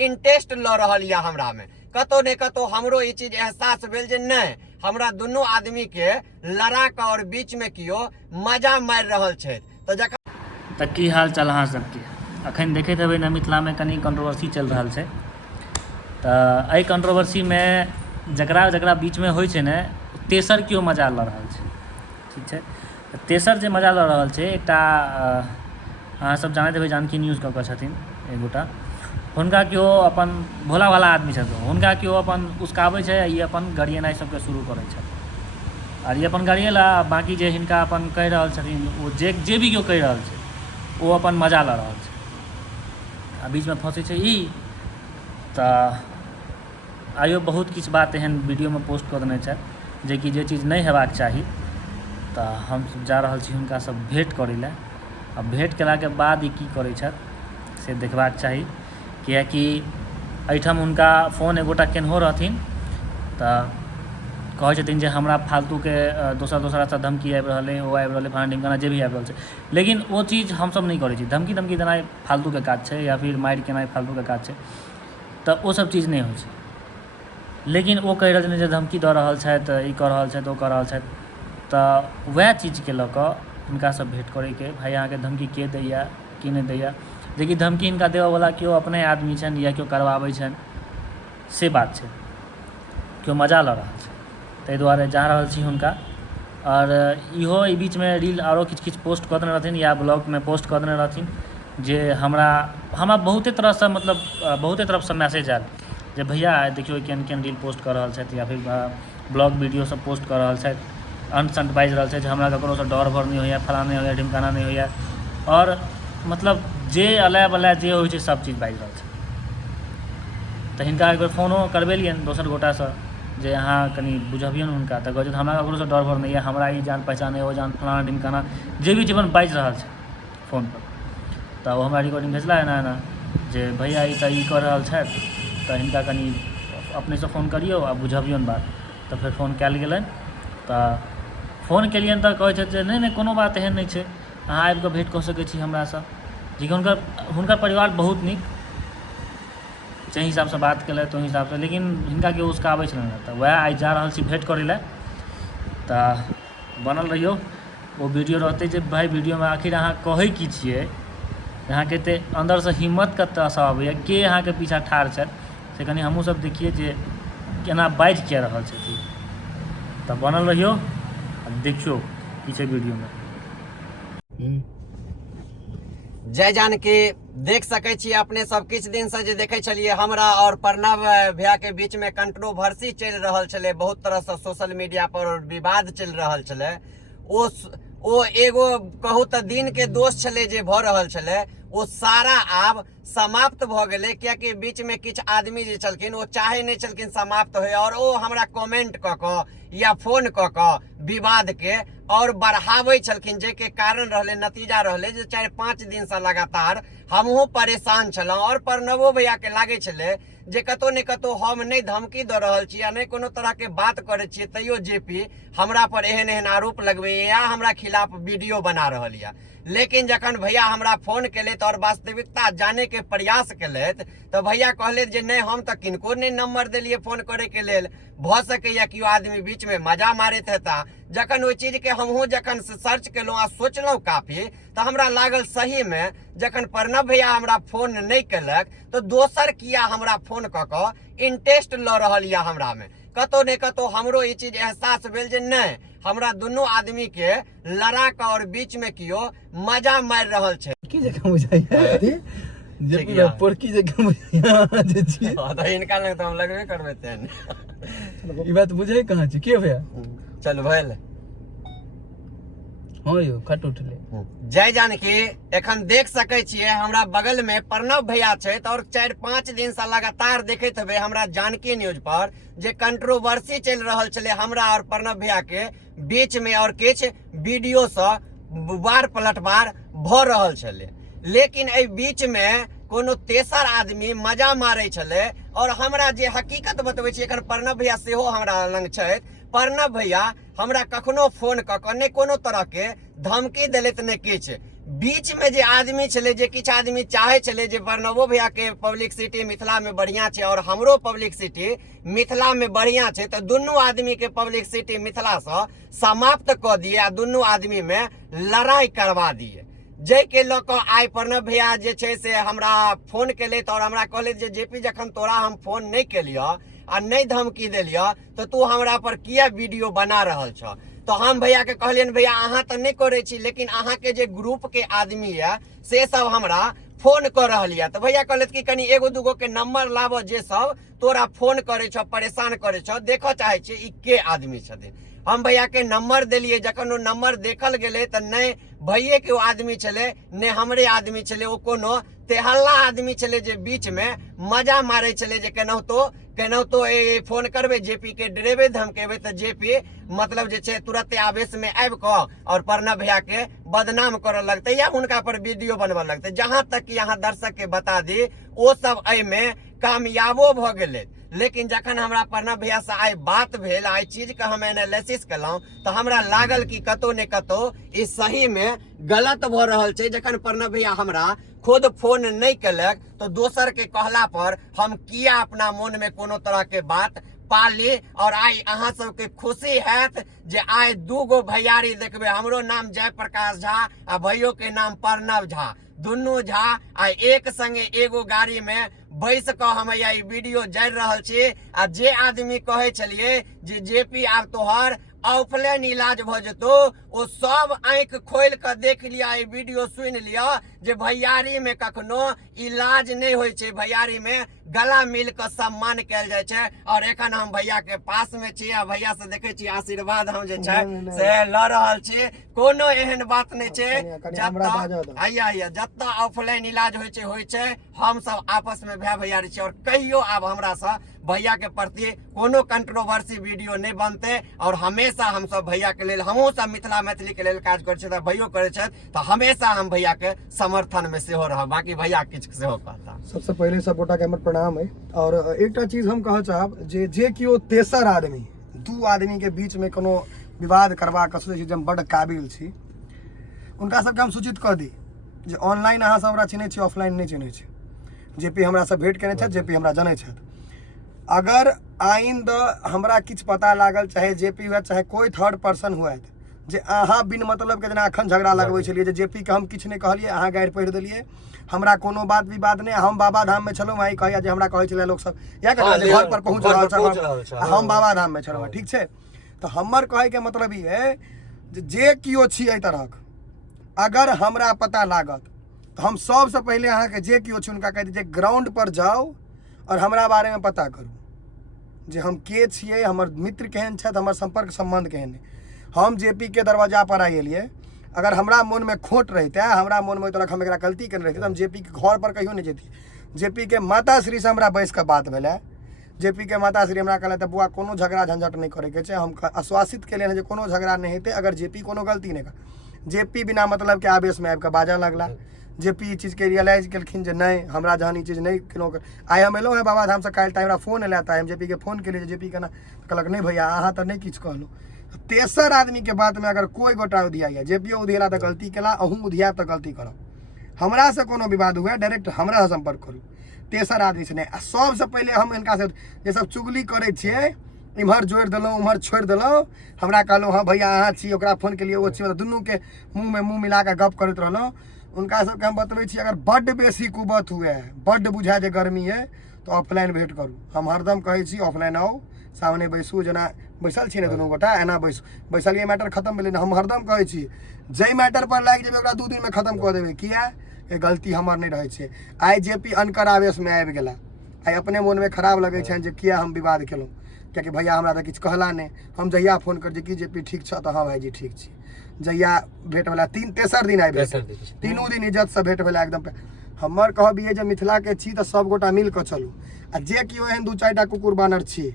Interest ल रहल या हमरा में। कतो ने कतो हमरो ई चीज एहसास भेल जे नहीं, हमरा दुनू आदमी के लड़ा के और बीच में कियो मजा मारि रहल छै। तो तऽ की हाल चाल अहाँ सबके? अखन देखैत हेबै ने मिथिला में कनी कंट्रोवर्सी चल रहा है। तऽ एहि कंट्रोवर्सी में जकरा जकरा बीच में होइ छै ने, तेसर केओ मजा लऽ रहल छै, ठीक छै। तेसर जे मजा लऽ रहल छै, एकटा अहाँ सब जानैत हेबै जानकी न्यूज कऽ कऽ छथिन एगोटा, हुनका केओ अपन भोला भाला आदमी छथिन, हुनका केओ अपन उस्काबै छै, ई अपन गरिएनाइ सबके शुरू करै छै। और ये अपन गरिएला, बाकी जे हिनका अपन कहि रहल छथिन, ओ जे भी केओ कहि रहल छै, ओ अपन मजा लऽ रहल छै। आ बीच में फंसै छै ई। तऽ आइयो बहुत किछु बात एहन वीडियो में पोस्ट कऽ देने छै जे चीज नहीं हेबाक चाही। तऽ हम जा रहल छी हुनका सब भेंट करै लए। आ भेंट केलाके बाद ई की करै छथि से देखबाक चाही, किएकि एहिठाम हुनका फोन एगोटा केनहो रहथिन, तऽ कहै छथिन जे हमरा फालतू के दोसर रास्ता धमकी आबि रहल है, ओ आबि रहल है, फलाना ढिमकाना जे भी आबि रहल छै। लेकिन वो चीज हमसब नहीं करै छी। धमकी देनाइ फालतू के काज छै, या फिर मारि केनाइ फालतू के काज छै। तऽ वो सब चीज नहीं होइ छै। लेकिन वो कहि रहल जे धमकी दऽ रहल छथि, ई कऽ रहल छथि, ओ कऽ रहल छथि। तऽ वएह चीजके लऽ कऽ हुनका सब भेंट करैके, भाई अहाँके धमकी के दैया कि नहीं दैया, जेकि धमकी हिनका देबऽवला केओ अपने आदमी छनि या केओ करवाबै छनि, से बात छै। केओ मजा लऽ रहल छै, ताहि दुआरे जा रहल छी हुनका। और इहो ई बीच में रील आरो किछु पोस्ट कऽ देने रहथिन, या ब्लॉग में पोस्ट कऽ देने रहथिन, जे हमरा बहुते तरहसँ, मतलब बहुते तरफसँ मैसेज आयल जे भैया देखियो केहन रील पोस्ट कऽ रहल छथि, या फिर ब्लॉग वीडियो सब पोस्ट कऽ रहल छथि, अंत संत बाजि रहल छथि, हमरा ककरोसँ डर भर नहीं होइए, फलाना नहीं होइए, ढिमकाना नहीं होइए। और मतलब जे अलाय बलाय जे होइ छै सब चीज बाजि रहल छै। तऽ हिनका एक बेर फोनो करबेलियनि दोसर गोटासँ, जे अहाँ कनि बुझबियौ हुनका। तऽ कहै छै हमरा ककरोसँ डर भर नहीं है, हमरा ई जान पहचान है, ओ जान फलाना ढिमकाना जे भी जीवन बाजि रहल छै फोनपर। तऽ ओ हमरा रिकॉर्डिंग भेजला एना जे भैया ई कऽ रहल छथि, तऽ हिनका कनि अपनेसँ फ़ोन करियौ आ बुझबियौन बात। तऽ फेर फ़ोन कयल गेलनि। तऽ फ़ोन केलियनि तऽ कहै छथि जे नहीं कोनो बात एहन नहीं छै, अहाँ आबि कऽ भेंट कऽ सकै छी हमरासँ। जेकि हुनकर परिवार बहुत नीक, जाहि हिसाबसँ बात केलथि ओहि हिसाबसँ, लेकिन हिनका केओ उस्काबै छलनि। तऽ वएह आइ जा रहल छी भेंट करै लए। तऽ बनल रहियौ, वो वीडियो रहतै जे भाई वीडियो में आखिर अहाँ कहै की छियै, अहाँके एतेक अन्दरसँ हिम्मत कतऽसँ अबैए, के अहाँके पीछा ठाढ़ छथि, से कनि हमहूँ सब देखिए जे केना बाजि किया रहल छथिन। तऽ बनल रहियौ, देखियौ की छै वीडियो में। जय जानकी। देख सकै छी अपने सब किछु दिन से जे देखै छलिए, हमरा और प्रणव भैया के बीच में कंट्रोवर्सी चलि रहल छलै, बहुत तरह से सोशल मीडिया पर विवाद चलि रहल छलै। ओ एगो कहू तऽ दिन के दोष छलै जे भऽ रहल छलै, वो सारा आब समाप्त भऽ गेलै। कियाकि बीच में किछु आदमी जे छलखिन, ओ चाहे नहीं छलखिन समाप्त होय, और ओ हमरा कमेंट कऽ कऽ या फोन कऽ कऽ विवाद के और बढ़ाबै छलखिन, जेके कारण रहलै, नतीजा रहलै जे 4-5 दिन से लगातार हमहूँ परेशान छलहुँ। और प्रणवो भैया के लागै छलै जे कतौ ने कतौ हम नहीं धमकी दऽ रहल छी या नहीं कोनो तरह के बात करै छियै, तैयो जेपी हमरा पर एहन आरोप लगबैया या हमरा खिलाफ वीडियो बना रहल यऽ। लेकिन जखन भैया हमरा फोन केलथि और वास्तविकता जाने के प्रयास केलथि, तो भैया कहलथि जे नहीं हम तो किनको नहीं नंबर देलिए फोन करे के लेल, भऽ सकैया केओ आदमी बीच में मजा मारैत हेता। जखन ओहि चीज के हमहूँ जखन सर्च केलहुँ आ सोचलहुँ काफी, तो हमरा लागल सही में जखन प्रणव भैया हमरा फोन नहीं केलक, तो दोसर किया हमरा फोन कऽ कऽ इंटरेस्ट लऽ रहल यऽ हमरा में। कतौ ने कतौ हमरो ई चीज एहसास भेल जे नहीं, हमरा दुनू आदमी के लड़ा के और बीच में कियो मजा मारि रहल छै। की जगह बुझाइए जे पूरा पोरकी जगह बुझाइए जे छी। हां तऽ इनका लग तऽ हम लगबे करबै तेन। ई बात बुझै कहाँ छी के भैया? चल भैल। हां यौ कट उठले। जय जानकी। एखन देख सकै छियै हमरा बगल में प्रणव भैया छै, और 4-5 दिन से लगातार देखैत हेबै हमरा जानकी न्यूज पर जे कंट्रोवर्सी चलि रहल छलै हमरा और प्रणव भैया के बीच में, और किछु वीडियो से वार पलटवार भऽ रहल छलै। लेकिन एहि बीच में कोनो तेसर आदमी मजा मारै छलै, और हमरा जे हकीकत बतबै छी, एखन प्रणव भैया सेहो हमरा लग छथि। प्रणव भैया हमरा कखनो फोन कऽ कऽ नहीं कोनो तरह के धमकी देलथि नहीं किछु। बीच में जे आदमी छले, जे किछ आदमी चाहे छले जे प्रणवो भैया के पब्लिसिटी मिथिला में बढ़िया छे और हमरो पब्लिसिटी मिथिला में बढ़िया छे, तो दुनू आदमी के पब्लिसिटी मिथिला से समाप्त क दिए आ दुनू आदमी में लड़ाई करवा दिए। जै के लऽ आइ प्रणव भैया जे छे से हमरा फोन केले और हमरा कहले जे जेपी जखन तोरा हम फोन नहीं केलियो आ नहीं धमकी देलियो तो तू हमरा पर किया वीडियो बना रहल छ। तो हम भैया के कहलियन भैया अहाँ तो नहीं करे छी, लेकिन अहाँ के जे ग्रुप के आदमी है से सब हमरा फोन कर रहल है। तो भैया कहलत कि कनी एगो दूगो के नंबर लाबो जे सब तोरा फोन करे छ, परेशान करे छ, देखो चाहे छी ई के आदमी छथिन। हम भैया के नंबर दिलिए, जखन वो नंबर देखल गेले तो नहीं भैये के वो आदमी छले ने हमरे आदमी छले, वो कोनो तेहल्ला आदमी छले जे बीच में मजा मारे छले जे केनाहु तो ए फोन करबे जेपी के डरेबे धमकेबे तो जेपी मतलब जे छे तुरंत आवेश में आबि क और प्रणव भैया के बदनाम करे लगते या उनका पर वीडियो बनवे लगते। जहां तक कि यहाँ दर्शक के बता दी वो सब एहि में कामयाबो भ गेले, लेकिन जखन हमरा प्रणव भैया से आई बात भेल, आई चीज के हम एनालिसिस कलौं तो हमरा लागल कि कतो ने कतो ई सही में गलत भ रहल छे। जखन प्रणव भैया हमरा खुद फोन नहीं कलक तो दोसर के कहला पर हम किया अपना मन में कोनो तरह के बात पाली। और आई अहाँ सबके खुशी हैत जे आई दूगो भैयारी देखबे, हमरो नाम जयप्रकाश झा आ भैयो के नाम प्रणव झा, दुनू झा आ एक संगे एगो गाड़ी में बैस क हम ई वीडियो जारी रहल छी। आ जे आदमी कहे छलिए जे जेपी आब तोहर ऑफलाइन इलाज भ जेतो, वो सब आंख खोल कर देख लिया, ये वीडियो सुन लिया जे भैयारी में कखनो इलाज नहीं होय छे, भैयारी में गला मिल कर सम्मान कैल जाय छे। और एखन हम भैया के पास में छी आ भैया से देखे छी आशीर्वाद हम जे छे से ल रहल छी, कोनो एहन बात नहीं छे। जत्ता ऑफलाइन इलाज होय छे हम सब आपस में भाई भैयारी छी। और कहियो आब हमरा से भैया के प्रति कोनो कंट्रोवर्सी वीडियो नहीं बनते और हमेशा हम सब भैया के लेल, हमहू सब मिथिला मैथिली के लेल काज करे छे, भैयो करे छे तो हमेशा हम भैया के समर्थन में सेहो रह। बाकी भैया किछ सेहो कहता। सबसे पहले सब गोटा के हमर प्रणाम है। और एकटा चीज हम कह चाहब जे कियो तेसर आदमी, दू आदमी के बीच में कोनो विवाद करबा के सोचे जे हम बड़ काबिल छी, उनका सबके हम सूचित कर दी जे ऑनलाइन अहाँ सब हमरा चिन्है छी, ऑफलाइन नहीं चिन्है छी। जेपी हमरा से भेंट केने छथि, जेपी हमरा जनै छथि। अगर आइंद हमरा किछ पता लागल, चाहे जेपी हुए चाहे कोई थर्ड पर्सन हुए, जे अहाँ बिन मतलब के जेना अखन झगड़ा लगबै छलिए जे जेपी के हम किछ नहीं कहलिए, अहाँ गाइड पढ़ि देलिए, हमरा कोनो बात विवाद नहीं। हम बाबा धाम में छलौं, वहीं कहैया जे हमरा कहै छले लोग सब या कहै घर पर पहुंच रहल छै, हम बाबा धाम में छलौं, ठीक छै। तो हमर कहै के मतलब ई है जे कियो छी एहि तरहक, अगर हमरा पता लागत तो हम सबसे पहले अहाँ के जे कियो छी उनका कह दी जे ग्राउंड पर जाओ और हमरा बारे में पता करू जे हम के छिए, हमर मित्र केहन छथि, हमर संपर्क संबंध केहन है। हम जेपी के दरवाजा पर आइलिए, अगर हमरा मन में खोट रहते, हमरा मन में तरह हम एकरा गलती केने रहती, हम जेपी के घर पर कहियो नहीं जेती। जेपी के माताश्री से हमरा बैस के बात भेलै, जेपी के माताश्री हमरा कहलथि बुआ कोनो झगड़ा झंझट नहीं करे के छै, हम आश्वासित केलियनि जे कोनो झगड़ा नहीं हेतै अगर जेपी कोनो गलती नहीं कर। जेपी बिना मतलब के आवेश में आबि कऽ बाजऽ लगला। जेपी ई चीज के रियलाइज केलखिन जे नहीं हमरा जहन ई चीज नहीं केलहुँ। आइ हम एलहुँ हैं बाबा धाम से, काल्हि हमरा फोन एलै तऽ हम जेपी के फोन केलिए, जेपी केना कहलक नहीं भैया अहाँ तऽ नहीं किछु कहलहुँ। तेसर आदमी के बात में अगर कोई गोटा उधियाइया, जेपीओ उधियला तऽ गलती केला, अहूँ उधियाब तऽ गलती करब। हमरा से कोनो विवाद हुए डायरेक्ट हमरा से संपर्क करू, तेसर आदमी से नहीं। सबसे पहले हम इनका से जे सब चुगली करे छिए, इम्हर जोड़ दिलौं उम्हर छोड़ दिलौं, हमरा कहलौं हाँ भैया अहाँ छी, ओकरा फोन केलिए ओ छी, दुनू के मुँह में मुँह मिला के गप करैत रहलौं। उनका सबके हम बतबै छी अगर बड्ड बेसी कुबत हुए, बड्ड बुझाए जे गर्मी है तो ऑफलाइन भेंट करू। हम हरदम कहै छी ऑफलाइन आओ, सामने बैसू, जेना बैसल छी ने दुनू गोटा एना बैसल ये मैटर खत्म भेलै। हम हरदम कहै छी जै मैटर पर लागि जेबै ओकरा 2 दिन में खत्म कऽ देबै। किया ये गलती हमर नहीं रहै छै। आइ जेपी अनकर आवेश में आबि गेला, आइ अपने मन में खराब लगै छनि जे किया हम विवाद केलहुँ, कियाकि भैया हमरा तऽ किछु कहला नहीं। हम जहिया फोन कर कि जेपी ठीक छ तऽ हाँ भाईजी ठीक छी। जहिया भेंट भेला तेसर दिन आबि तीनों दिन इज्जत से भेंट भेला एकदम। हमर कहब ये जे मिथिला के छी तऽ सब गोटा मिल कऽ चलू। आ जे कियो एहन 2-4 टा कुकुर बानर छी,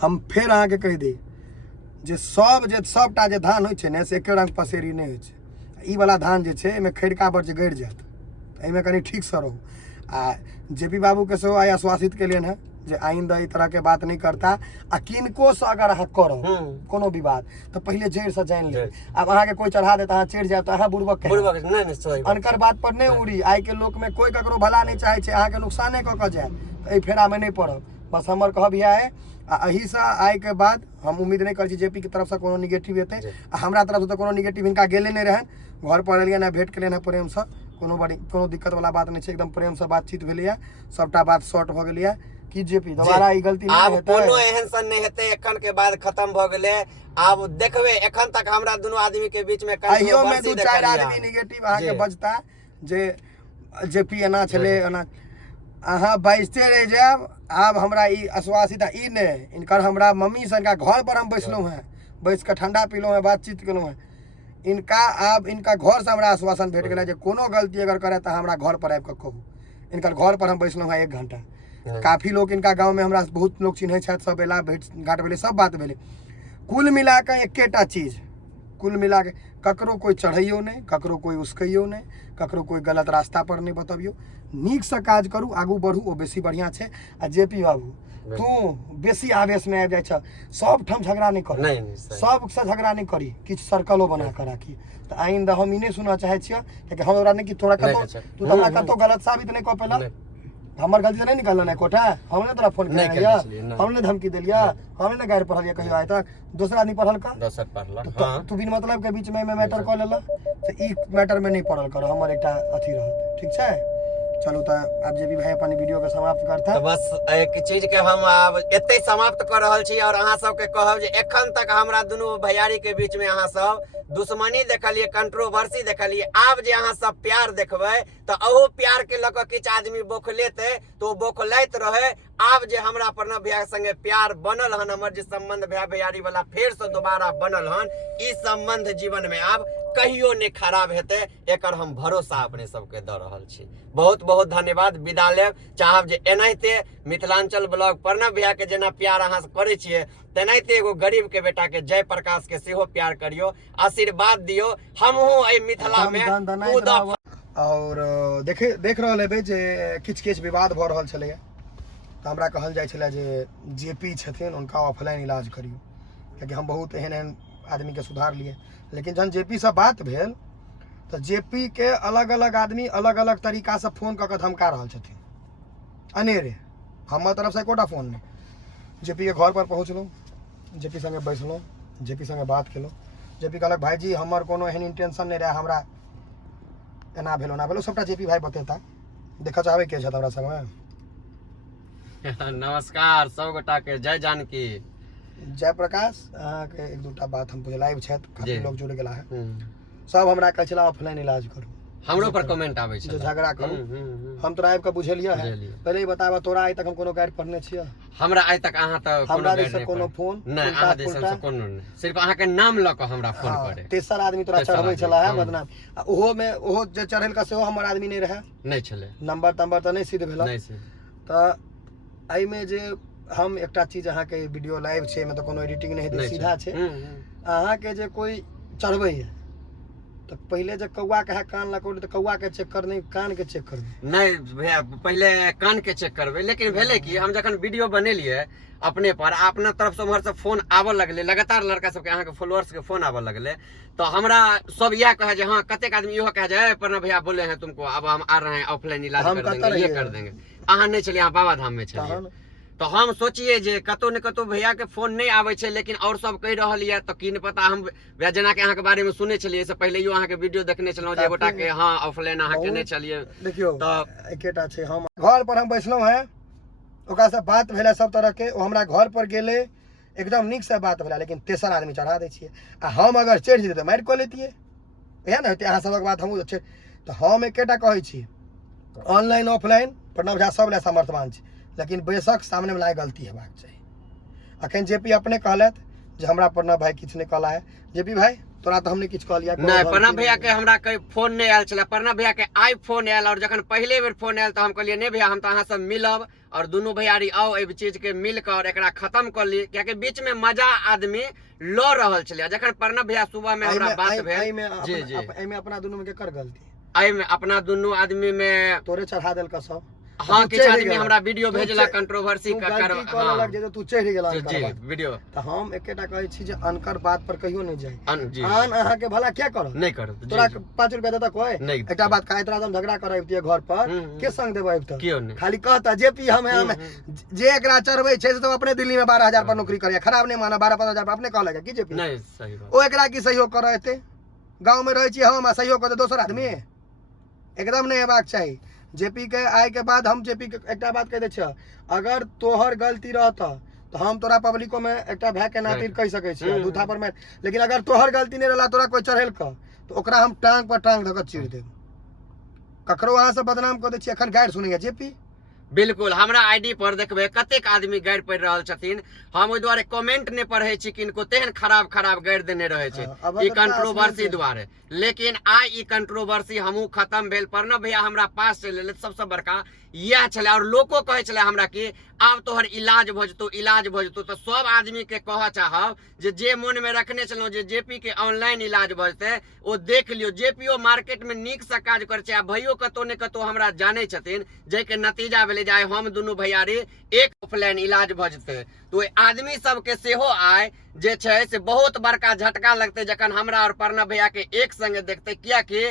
हम फेर अहाँ के कहि दी जे सबटा जे धान होइ छै ने से एके रंग पसेरी नहीं होइ छै। ई वाला धान जे छै एहिमे खैरका पर जे गड़ि जायत, एहिमे कनि ठीक से रहू। आ जेपी बाबू के सेहो आइ आश्वासित केलियनि हैं जे आइंदा ई तरह के बात नहीं करता आ किनको से अगर अहाँ करब कोनो विवाद तो पहले जड़ से जान ले। अब अहाँ के कोई चढ़ा दे अहाँ चिढ़ जाए तो अहाँ बुड़बक अनकर बात पर नहीं उड़ी। आई के लोक में कोई ककरो भला नहीं चाहे छे, अहाँ के नुकसाने क जाए तो फेरा में नहीं पड़ब। बस हमर कहब इएह है। अही से आय के बाद हम उम्मीद नहीं करी जेपी की तरफ से कोनो निगेटिव हेतै, हमरा तरफ से तो कोनो निगेटिव हिनका गेले नहीं रहन। घर पर एलियन भेंट केलियन प्रेम से, कोनो दिक्कत वाला बात नहीं है, एकदम प्रेम से बातचीत भेलै, सबटा बात शॉर्ट भ गेलै कि जेपी दोबारा ई गलती नहीं आब हेतै। कोनो एहन सन नहीं हेतै, एखन के बाद खत्म भ गेलै। आब देखबे एखन तक हमरा दोनों आदमी के बीच में अहियो में दू चार आदमी निगेटिव अहाँ के बजता जे जेपी एना छले एना, अहाँ बाजते रह जाब। आब हमरा ई आश्वासित ई नहीं, इनकर हमरा मम्मी से इनका घर पर हम बैसलहुँ हैं, बैस के ठंडा पीलहुँ हैं, बातचीत केलहुँ हैं। इनका आब इनका घर से हमरा आश्वासन भेट गेलै जे कोनो गलती अगर करे तो हमरा घर पर आबि के कहू। इनकर घर पर हम बैसलहुँ हैं 1 घंटा। काफी लोग इनका गाँव में हमरा बहुत लोग चिन्है छथि, सब एला, भेंट घाट भेलै, सब बात भेलै। कुल मिला के एकेटा चीज, कुल मिला के ककरो कोई चढ़ैयो नहीं, ककरो कोई उसकैयो नहीं, ककरो कोई गलत रास्ता पर नहीं बतबियो। नीक से काज करू, आगू बढ़ू, ओ बेसी बढ़िया छै। आ जेपी बाबू तू बेसी आवेश में आबि जाइ छ, सब ठाम झगड़ा नहीं कर, सब से झगड़ा नहीं करी, किछ सर्कलो बना के राखी। तो आइंदा हम ई नहीं सुनना चाहे छियै कि हमरा नहीं कि तोरा कतो तू हमरा कतो गलत साबित नहीं कर पेला। हमर गलती नहीं निकालना है कोठा, हमने तोरा फोन किया, हमने धमकी दिलिया, हमने गायर पढ़लिया कहियो आय तक, दूसरा आदमी पढ़ल का, दोसर पढ़ला। हां तू बिन मतलब के बीच में मैटर कॉल लेला, तो ई मैटर में नहीं पढ़ल कर, हमर एकटा अथी रहत। ठीक छै, चलू तो आप जेपी भाई अपन वीडियो के समाप्त करता। तो बस एक चीज के हम अब एते समाप्त कर रहल छी और अहाँ सब के कहब जे एखन तक हमरा दुनू भैयारी के बीच में अहाँ सब दुश्मनी देखलिए, कंट्रोवर्सी देखलिए। आब जे अहाँ सब प्यार देखबै तो अहो प्यार के लक किछ आदमी बोखलेते तो बोखलैत रहे। आब जे हमरा प्रणव भैया संगे प्यार बनल हन, हमर जे संबंध भैया भैयारी वाला फेर से दोबारा बनल हन, ई संबंध जीवन में आब कहियो नहीं खराब हेते, एकर हम भरोसा अपने सबके द रहल छी। बहुत बहुत धन्यवाद। विदा लेब चाहब जे एनाहिते मिथिलांचल ब्लॉग प्रणव भैया के जेना प्यार अहाँ करे छिए, तेनाहिते एगो गरीब के बेटा के जय प्रकाश के सेहो प्यार करियो, आशीर्वाद दियो। हमहू ए मिथिला में और देख रहल हेबै जे किछ विवाद भ रहल छलैया, तो हमरा कहल जाइ छलै जे जेपी छथिन उनका ऑफलाइन इलाज करियो, कियाकि हम बहुत एहन आदमी के सुधार लिए। लेकिन जन जेपी से बात भेल तो जेपी के अलग अलग आदमी अलग अलग तरीका से फोन कऽ के धमका रहल छथिन अनेरे। हमर तरफ से एकोटा फोन नहीं। जेपी के घर पर पहुँचलहुँ, जेपी संगे बैसलहुँ, जेपी संगे बात केलहुँ। जेपी कहलक भाईजी हमर कोनो एहन इंटेंशन नहीं रहे, हमरा एना भेल ओना भेल, सबटा जेपी भाई बतेता। देखऽ चाहबै के छथि हमरा संगे? नमस्कार सब गोटा के जय जानकी। जय प्रकाश अहाँ के एक दूटा बात हम पूछे लाइव छथि, काफी लोग जुड़ गेला है, सब हमरा कहै छला ऑफलाइन इलाज करू, हमरो पर कमेंट आबै छै जो झगड़ा करू। हम तोरा आबि के बुझेलिया है, पहले ही बताबा तोरा आइ तक हम कोनो गाइड पढ़ने छियै? हमरा आइ तक अहाँ तक हमरा दिस से कोनो फोन नहीं, अहाँ दिस से कोनो नहीं, सिर्फ अहाँ के नाम ल के हमरा फोन करे। तेसर आदमी तोरा चढ़बै छला है बदनाम, ओहो में ओहो जे चढ़ेल का सेहो हमर आदमी नहीं रहे, नहीं छले, नंबर तंबर त नहीं सिद्ध भेल। नहीं सिद्ध। त एहि में जे हम एकटा चीज अहाँ के वीडियो लाइव छै में तो कोनो एडिटिंग नहीं है, सीधा छै। अहाँ के जे कोई चढ़बै है तो पहले जब कौआ के कान लकोड़ तो कौआ के चेक कर, नहीं कान के चेक कर नहीं भैया, पहले कान के चेक करबे। लेकिन भेले कि हम जखन वीडियो बनेलिए अपने पर, अपना तरफ से उम्हर से फोन आबऽ लगले, लगातार लड़का सबके अहाँ के फॉलोअर्स के फोन आबऽ लगले, तो हमरा सब यह कहे जे हाँ कतेक आदमी इहो कहे जे प्रणव भैया बोले हैं तुमको, अब हम आ रहे हैं ऑफलाइन इलाज कर देंगे, ये कर देंगे। अहाँ नहीं चलिए, अहाँ बाबा धाम में चलिए। तो हम सोचिए जे कतो न कतो भैया के फोन नहीं आवे छे, लेकिन और सब कह रहल ये, तो की न पता। हम जेना के अहाँ के बारे में सुने छलिए, से पहले अहाँ के वीडियो देखने छलहुँ जे गोटा के हाँ ऑफलाइन अहाँ के नहीं चलिए। देखियो तो एकेटा छै, हम घर पर हम बैसलहुँ हैं, ओकरा से बात भेलै सब तरह के, ओ हमरा घर पर गेले, एकदम नीक से बात भेलै, लेकिन तेसर आदमी चढ़ा दै छियै। आ हम अगर चढ़ि जेतियै तऽ मारि कऽ लेतियै, इएह ने हेतै। अहाँ सबक बात हमहूँ चढ़ि, तऽ हम एकेटा कहै छी, ऑनलाइन ऑफलाइन प्रणव झा सब लए समर्थवान छै, लेकिन बेशक सामने वाला गलती हेबाक चाही। अखन जेपी अपने कहलथि जे हमरा प्रणव भाई किछु नहीं कहला है। जेपी भाई तोरा तो हमने किछु कहलिया नहीं, प्रणव भैया के हमरा कोई फोन नहीं आयल छला। प्रणव भैया के आई फोन आयल, और जखन पहले बेर फोन आयल तो हम कहलिए नहीं भैया, हम तो अहाँ सब मिलब और दुनू भैयारी आओ ए चीज के मिल कर और एकरा खत्म कर ली, कियाकि बीच में मजा आदमी लो रहल छले। जखन प्रणव भैया सुबह में हमरा बात भेल, जी जी, एमे अपना दुनू में केकर गलती? आई में अपना दुनू आदमी में तोरे चढ़ा देल का सब। हाँ तू किछु चढ़ि आदमी गेला। हमरा वीडियो तू भेजला चे- कंट्रोवर्सी तू का गलती कर कऽ लेलक जे तू चढ़ि गेला जी अनकर वीडियो तऽ हम एकेटा कहै छी जे अनकर बात पर कहियो नहीं जाए जी आन अहाँ के भला क्या करत नहीं करो तोरा 5 रुपया देता कोई नहीं। एकटा बात का इतना हम झगड़ा करे अबतिए घर पर के संग देबै अब क्यों नहीं खाली कहता जेपी हम जे एकरा चढ़बै छै से तो अपने दिल्ली में 12,000 पर नौकरी करे खराब नहीं माना 12-15,000 पर अपने कहलक कि जेपी नहीं सही बात ओ एकरा की सहयोग कर एते गांव में रहै छी हम आ सहयोग कर दोसर आदमी एकदम नहीं हेबाक चाही जेपी के आय के बाद हम जेपी के एकटा बात कह दे छ अगर तोहर गलती रहता तो हम तोरा पब्लिको में एकटा भाई के नाते कह सकै छी दूथा पर में लेकिन अगर तोहर गलती नहीं रहला तोरा कोई चढ़ेल क तो ओकरा हम टांग पर टांग धक चीर देब ककरो अहाँ से बदनाम कर दे छी एखन गाइड सुनैया जेपी बिल्कुल हमरा आईडी पर देखबे कतेक आदमी गाइड पढ़ि रहल छथिन हम ओहि दुआरे कमेंट नहीं पढ़े छी किनको तेहन खराब खराब गाइड देने रहे छै ई कंट्रोवर्सी दुआरे लेकिन आई ई कंट्रोवर्सी हमहू खत्म भेल प्रणव भैया हमरा पास चलि एलै सबसे बड़का यह छलै और लोको कहे छलै हमरा कि आब तोहर इलाज भ जेतौ तो सब आदमी के कह चाहब जे मन में रखने छलौ जे जेपी के ऑनलाइन इलाज भ जेतै ओ देख लियो जेपीओ मार्केट में नीक से काज करे छै आ भैयो कतो ने कतो हमरा जाने छथिन जे के नतीजा भेलै जे हम दुनू भैयारी एक ऑफलाइन इलाज भ जेतै तो आदमी सबके सेहो आय जे छै से बहुत बड़का झटका लगते जखन हमरा और प्रणव भैया के एक संगे देखते कियाकि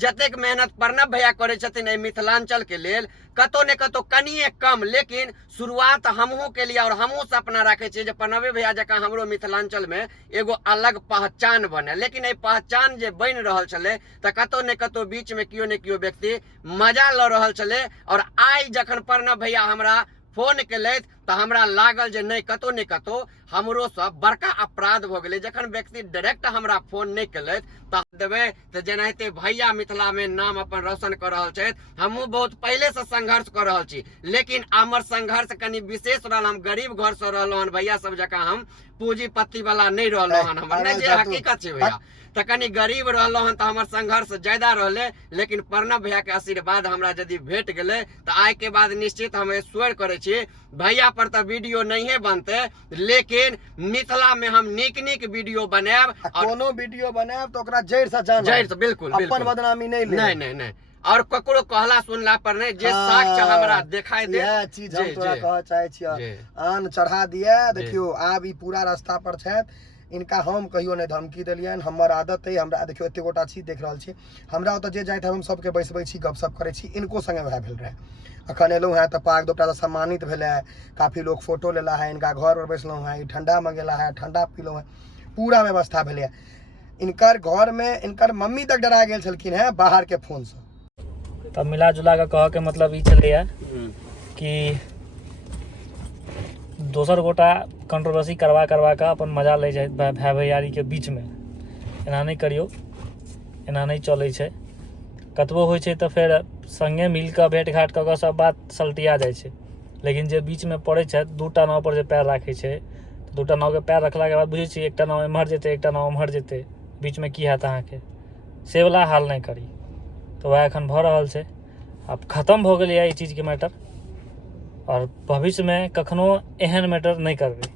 जतेक मेहनत प्रणव भैया करे छथिन मिथिलांचल के लेल कतो ने कतो कनिए कम लेकिन शुरुआत हमहू के लिए और हमहू सपना रखे छियै जे प्रणव भैया जकाँ हमरो मिथिलांचल में एगो अलग पहचान बने लेकिन ये पहचान जे बन रहल छले त कतो ने कतो बीच में कियो ने कियो व्यक्ति मजा ल रहल छले और आई जखन प्रणव भैया हमरा फोन केलथि तो हमरा लागल जे नहीं कतो ने कतो हमरो सब बड़का अपराध भ गेलै जखन व्यक्ति डायरेक्ट हमरा फोन नहीं केलथि त देबै त जेनाहिते भैया मिथिला में नाम अपन रोशन कर रहल छथि हमहू बहुत पहले से संघर्ष कर रहल छी लेकिन हमर संघर्ष कनी विशेष रहल हम गरीब घर से रहलहुँ हन भैया सब जकाँ हम पूंजीपति वाला नहीं रहलहुँ हन हमर नहीं जे हकीकत छै भैया त कनी गरीब रहलहुँ हन त हमर संघर्ष ज्यादा रहले लेकिन प्रणव भैया के आशीर्वाद हमरा यदि भेट गेलै त आइ के बाद निश्चित हम स्वीकार करे छी भैया पर त वीडियो नहीं बनते लेकिन मिथिला में हम नीक नीक वीडियो बनाएब और कोनो वीडियो बनाएब तो ओकरा जड़ से जान जड़ से बिल्कुल अपन बदनामी नहीं ले नहीं और ककरो कहला सुनला पर नहीं जे साक्ष्य हमरा दिखाई दे यह चीज हम तोरा कह चाहे छियै आन चढ़ा दिए देखियो आब ई पूरा रास्ता पर छथि इनका हम कहियो नहीं धमकी देलियन हमर आदत है हमरा देखियो एते गोटा छी देख रहल छी हमरा ओतऽ जे जाइत हम सबके बैसबै छी गपशप करै छी इनको संगे वह भेल रहे अखन एलहुँ हैं तो पार्क दोटा सम्मानित भेले काफी लोग फोटो लेला है इनका घर पर बैसलहुँ हैं ठंडा मंगेला है ठंडा पीलहुँ हैं पूरा व्यवस्था भेले इनकर घर में इनकर मम्मी तक डरा गेल छलखिन है बाहर के फोन से तब मिला जुला के कह के मतलब ई छलैया कि दोसर गोटा कंट्रोवर्सी करवा के अपन मजा ले जाए भाई भैयारी के बीच में एना नहीं करियो एना नहीं चलै छै कतबो होइ छै तऽ फेर संगे मिल के भेंट घाट कऽ सब बात सलटिया जाइ छै लेकिन जे बीच में पड़ै छै दूटा नाव पर जे पैर राखै छै दूटा नाव के पैर रखला के बाद बुझै छी एकटा नाव एम्हर जेतै एकटा नाव एम्हर जेतै बीच में की हैत अहाँके से वाला हाल नहीं करी तो वह एखन भऽ रहल छै आब खत्म भऽ गेलै ई चीज के मैटर और भविष्य में कखनो एहन मैटर नहीं करबै